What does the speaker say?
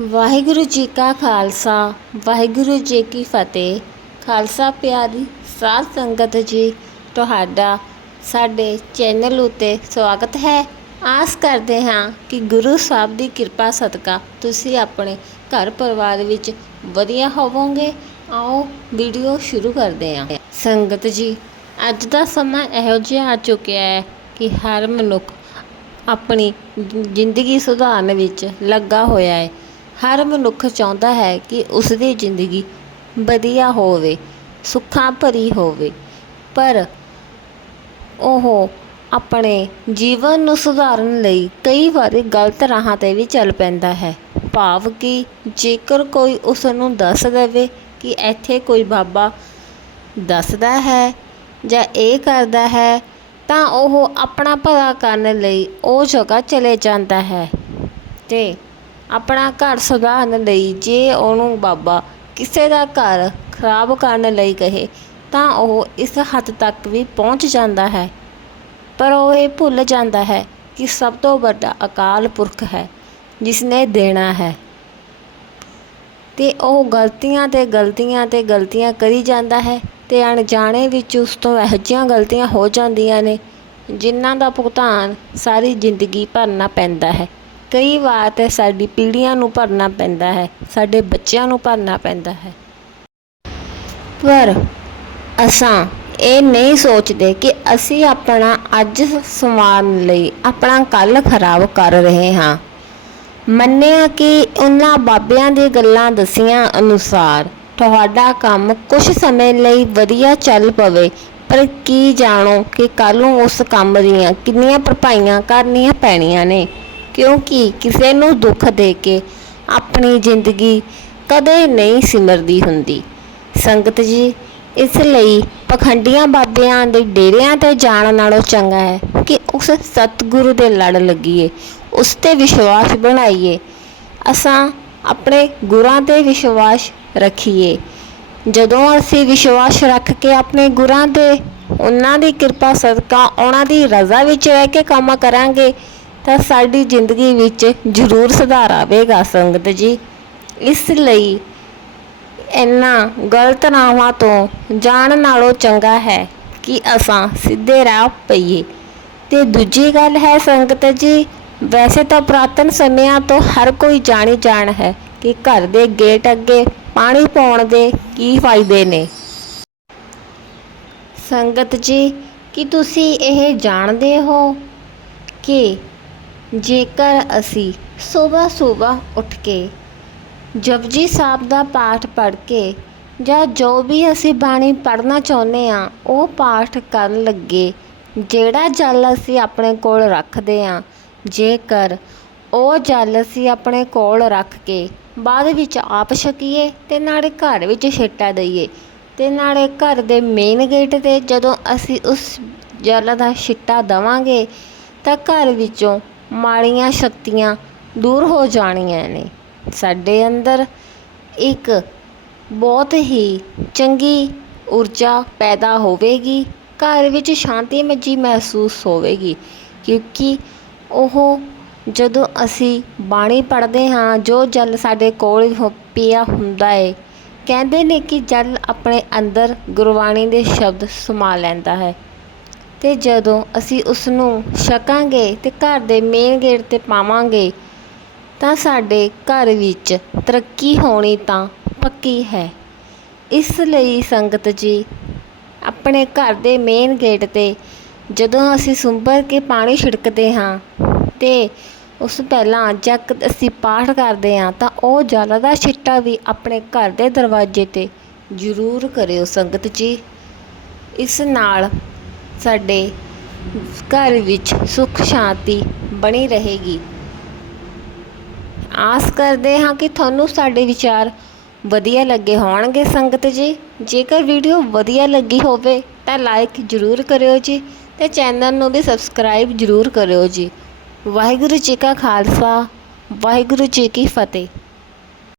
ਵਾਹਿਗੁਰੂ ਜੀ ਕਾ ਖਾਲਸਾ, ਵਾਹਿਗੁਰੂ ਜੀ ਕੀ ਫਤਿਹ। ਖਾਲਸਾ ਪਿਆਰੀ ਸਾਧ ਸੰਗਤ ਜੀ, ਤੁਹਾਡਾ ਸਾਡੇ ਚੈਨਲ ਉਤੇ ਸਵਾਗਤ ਹੈ। ਆਸ ਕਰਦੇ ਹਾਂ ਕਿ ਗੁਰੂ ਸਾਹਿਬ ਦੀ ਕਿਰਪਾ ਸਦਕਾ ਤੁਸੀਂ ਆਪਣੇ ਘਰ ਪਰਿਵਾਰ ਵਿੱਚ ਵਧੀਆ ਹੋਵੋਗੇ। ਆਓ ਵੀਡੀਓ ਸ਼ੁਰੂ ਕਰਦੇ ਹਾਂ। ਸੰਗਤ ਜੀ, ਅੱਜ ਦਾ ਸਮਾਂ ਇਹੋ ਜਿਹਾ ਆ ਚੁੱਕਿਆ ਹੈ ਕਿ ਹਰ ਮਨੁੱਖ ਆਪਣੀ ਜ਼ਿੰਦਗੀ ਸੁਧਾਰਨ ਵਿੱਚ ਲੱਗਾ ਹੋਇਆ ਹੈ। ਹਰ ਮਨੁੱਖ ਚਾਹੁੰਦਾ ਹੈ ਕਿ ਉਸ ਦੀ ਜ਼ਿੰਦਗੀ ਵਧੀਆ ਹੋਵੇ, ਸੁੱਖਾਂ ਭਰੀ ਹੋਵੇ, ਪਰ ਉਹ ਆਪਣੇ ਜੀਵਨ ਨੂੰ ਸੁਧਾਰਨ ਲਈ ਕਈ ਵਾਰੀ ਗਲਤ ਰਾਹਾਂ ਤੇ ਵੀ ਚੱਲ ਪੈਂਦਾ ਹੈ। ਭਾਵ ਕਿ ਜੇਕਰ ਕੋਈ ਉਸ ਨੂੰ ਦੱਸ ਦੇਵੇ ਕਿ ਇੱਥੇ ਕੋਈ ਬਾਬਾ ਦੱਸਦਾ ਹੈ ਜਾਂ ਇਹ ਕਰਦਾ ਹੈ, ਤਾਂ ਉਹ ਆਪਣਾ ਭਲਾ ਕਰਨ ਲਈ ਉਹ ਜਗ੍ਹਾ ਚਲੇ ਜਾਂਦਾ ਹੈ ਤੇ ਆਪਣਾ ਘਰ ਸੁਧਾਰਨ ਲਈ ਜੇ ਉਹਨੂੰ ਬਾਬਾ ਕਿਸੇ ਦਾ ਘਰ ਖਰਾਬ ਕਰਨ ਲਈ ਕਹੇ, ਤਾਂ ਉਹ ਇਸ ਹੱਦ ਤੱਕ ਵੀ ਪਹੁੰਚ ਜਾਂਦਾ ਹੈ। ਪਰ ਉਹ ਇਹ ਭੁੱਲ ਜਾਂਦਾ ਹੈ ਕਿ ਸਭ ਤੋਂ ਵੱਡਾ ਅਕਾਲ ਪੁਰਖ ਹੈ ਜਿਸ ਨੇ ਦੇਣਾ ਹੈ। ਤੇ ਉਹ ਗਲਤੀਆਂ ਤੇ ਗਲਤੀਆਂ ਤੇ ਗਲਤੀਆਂ ਕਰੀ ਜਾਂਦਾ ਹੈ ਤੇ ਅਣਜਾਣੇ ਵਿੱਚ ਉਸ ਤੋਂ ਇਹੋ ਜਿਹੀਆਂ ਗਲਤੀਆਂ ਹੋ ਜਾਂਦੀਆਂ ਨੇ, ਜਿਨ੍ਹਾਂ ਦਾ ਭੁਗਤਾਨ ਸਾਰੀ ਜ਼ਿੰਦਗੀ ਭਰਨਾ ਪੈਂਦਾ ਹੈ। ਕਈ ਵਾਰ ਤਾਂ ਸਾਡੀ ਪੀੜ੍ਹੀਆਂ ਨੂੰ ਭਰਨਾ ਪੈਂਦਾ ਹੈ, ਸਾਡੇ ਬੱਚਿਆਂ ਨੂੰ ਭਰਨਾ ਪੈਂਦਾ ਹੈ। ਪਰ ਅਸਾਂ ਇਹ ਨਹੀਂ ਸੋਚਦੇ ਕਿ ਅਸੀਂ ਆਪਣਾ ਅੱਜ ਸਮਾਨ ਲਈ ਆਪਣਾ ਕੱਲ ਖਰਾਬ ਕਰ ਰਹੇ ਹਾਂ। ਮੰਨਿਆ ਕਿ ਉਹਨਾਂ ਬਾਬਿਆਂ ਦੀ ਗੱਲਾਂ ਦਸੀਆਂ ਅਨੁਸਾਰ ਤੁਹਾਡਾ ਕੰਮ ਕੁਝ ਸਮੇਂ ਲਈ ਵਧੀਆ ਚੱਲ ਪਵੇ, ਪਰ ਕੀ ਜਾਣੋ ਕਿ ਕੱਲ ਨੂੰ ਉਸ ਕੰਮ ਦੀਆਂ ਕਿੰਨੀਆਂ ਭਰਪਾਈਆਂ ਕਰਨੀਆਂ ਪੈਣੀਆਂ ਨੇ। ਕਿਉਂਕਿ ਕਿਸੇ ਨੂੰ ਦੁੱਖ ਦੇ ਕੇ ਆਪਣੀ ਜ਼ਿੰਦਗੀ ਕਦੇ ਨਹੀਂ ਸਿਮਰਦੀ ਹੁੰਦੀ। ਸੰਗਤ ਜੀ, ਇਸ ਲਈ ਪਖੰਡੀਆਂ ਬਾਬਿਆਂ ਦੇ ਡੇਰਿਆਂ ਤੇ ਜਾਣ ਨਾਲੋਂ ਚੰਗਾ ਹੈ ਕਿ ਉਸ ਸਤਿਗੁਰੂ ਦੇ ਲੜ ਲੱਗੀਏ, ਉਸ ਤੇ ਵਿਸ਼ਵਾਸ ਬਣਾਈਏ। ਅਸਾਂ ਆਪਣੇ ਗੁਰਾਂ ਤੇ ਵਿਸ਼ਵਾਸ ਰੱਖੀਏ। ਜਦੋਂ ਅਸੀਂ ਵਿਸ਼ਵਾਸ ਰੱਖ ਕੇ ਆਪਣੇ ਗੁਰਾਂ ਤੇ ਉਹਨਾਂ ਦੀ ਕਿਰਪਾ ਸਦਕਾ, ਉਹਨਾਂ ਦੀ ਰਜ਼ਾ ਵਿੱਚ ਰਹਿ ਕੇ ਕੰਮ ਕਰਾਂਗੇ ਤਾਂ ਸਾਡੀ ਜ਼ਿੰਦਗੀ ਵਿੱਚ ਜ਼ਰੂਰ ਸੁਧਾਰ ਆਵੇਗਾ, ਸੰਗਤ ਜੀ। ਇਸ ਲਈ ਇਹਨਾਂ ਗਲਤ ਰਾਹਾਂ ਤੋਂ ਜਾਣ ਨਾਲੋਂ ਚੰਗਾ ਹੈ ਕਿ ਅਸਾਂ ਸਿੱਧੇ ਰਾਹ ਪਈਏ। ਤੇ ਦੂਜੀ ਗੱਲ ਹੈ, ਸੰਗਤ ਜੀ, ਵੈਸੇ ਤਾਂ ਪੁਰਾਤਨ ਸਮਿਆਂ ਤੋਂ ਹਰ ਕੋਈ ਜਾਣੀ ਜਾਣ ਹੈ ਕਿ ਘਰ ਦੇ ਗੇਟ ਅੱਗੇ ਪਾਣੀ ਪਾਉਣ ਦੇ ਕੀ ਫਾਇਦੇ ਨੇ। ਸੰਗਤ ਜੀ, ਕੀ ਤੁਸੀਂ ਇਹ ਜਾਣਦੇ ਹੋ ਕਿ ਜੇਕਰ ਅਸੀਂ ਸੁਬਾਹ ਸੁਬਾਹ ਉੱਠ ਕੇ ਜਪਜੀ ਸਾਹਿਬ ਦਾ ਪਾਠ ਪੜ੍ਹ ਕੇ ਜਾਂ ਜੋ ਵੀ ਅਸੀਂ ਬਾਣੀ ਪੜ੍ਹਨਾ ਚਾਹੁੰਦੇ ਹਾਂ, ਉਹ ਪਾਠ ਕਰਨ ਲੱਗੇ, ਜਿਹੜਾ ਜਲ ਅਸੀਂ ਆਪਣੇ ਕੋਲ ਰੱਖਦੇ ਹਾਂ, ਜੇਕਰ ਉਹ ਜਲ ਅਸੀਂ ਆਪਣੇ ਕੋਲ ਰੱਖ ਕੇ ਬਾਅਦ ਵਿੱਚ ਆਪ ਛਕੀਏ ਤੇ ਨਾਲੇ ਘਰ ਵਿੱਚ ਛਿੱਟਾ ਦਈਏ, ਤੇ ਨਾਲੇ ਘਰ ਦੇ ਮੇਨ ਗੇਟ ਤੇ ਜਦੋਂ ਅਸੀਂ ਉਸ ਜਲ ਦਾ ਛਿੱਟਾ ਦਵਾਂਗੇ, ਤਾਂ ਘਰ ਵਿੱਚੋਂ ਮਾੜੀਆਂ ਸ਼ਕਤੀਆਂ ਦੂਰ ਹੋ ਜਾਣੀਆਂ ਨੇ। ਸਾਡੇ ਅੰਦਰ ਇੱਕ ਬਹੁਤ ਹੀ ਚੰਗੀ ਊਰਜਾ ਪੈਦਾ ਹੋਵੇਗੀ, ਘਰ ਵਿੱਚ ਸ਼ਾਂਤੀ ਮੱਜੀ ਮਹਿਸੂਸ ਹੋਵੇਗੀ, ਕਿਉਂਕਿ ਉਹ ਜਦੋਂ ਅਸੀਂ ਬਾਣੀ ਪੜ੍ਹਦੇ ਹਾਂ, ਜੋ ਜਲ ਸਾਡੇ ਕੋਲ ਪਿਆ ਹੁੰਦਾ ਏ, ਕਹਿੰਦੇ ਨੇ ਕਿ ਜਲ ਆਪਣੇ ਅੰਦਰ ਗੁਰਬਾਣੀ ਦੇ ਸ਼ਬਦ ਸਮਾ ਲੈਂਦਾ ਹੈ। ਤੇ ਜਦੋਂ ਅਸੀਂ ਉਸ ਨੂੰ ਛਕਾਂਗੇ ਅਤੇ ਘਰ ਦੇ ਮੇਨ ਗੇਟ ਤੇ ਪਾਵਾਂਗੇ, ਤਾਂ ਸਾਡੇ ਘਰ ਵਿੱਚ ਤਰੱਕੀ ਹੋਣੀ ਤਾਂ ਪੱਕੀ ਹੈ। ਇਸ ਲਈ ਸੰਗਤ ਜੀ, ਆਪਣੇ ਘਰ ਦੇ ਮੇਨ ਗੇਟ ਤੇ ਜਦੋਂ ਅਸੀਂ ਸੁੰਬਰ ਕੇ ਪਾਣੀ ਛਿੜਕਦੇ ਹਾਂ ਅਤੇ ਉਸ ਪਹਿਲਾਂ ਜਦ ਅਸੀਂ ਪਾਠ ਕਰਦੇ ਹਾਂ, ਤਾਂ ਉਹ ਜਲ ਦਾ ਛਿੱਟਾ ਵੀ ਆਪਣੇ ਘਰ ਦੇ ਦਰਵਾਜ਼ੇ ਤੇ ਜ਼ਰੂਰ ਕਰਿਓ ਸੰਗਤ ਜੀ। ਇਸ ਨਾਲ ਸਾਡੇ ਘਰ ਵਿੱਚ ਸੁੱਖ ਸ਼ਾਂਤੀ ਬਣੀ ਰਹੇਗੀ। ਆਸ ਕਰਦੇ ਹਾਂ ਕਿ ਤੁਹਾਨੂੰ ਸਾਡੇ ਵਿਚਾਰ ਵਧੀਆ ਲੱਗੇ ਹੋਣਗੇ ਸੰਗਤ ਜੀ। ਜੇਕਰ ਵੀਡੀਓ ਵਧੀਆ ਲੱਗੀ ਹੋਵੇ ਤਾਂ ਲਾਈਕ ਜ਼ਰੂਰ ਕਰਿਓ ਜੀ ਤੇ ਚੈਨਲ ਨੂੰ ਵੀ ਸਬਸਕ੍ਰਾਈਬ ਜ਼ਰੂਰ ਕਰਿਓ ਜੀ। ਵਾਹਿਗੁਰੂ ਜੀ ਕਾ ਖਾਲਸਾ, ਵਾਹਿਗੁਰੂ ਜੀ ਕੀ ਫਤਿਹ।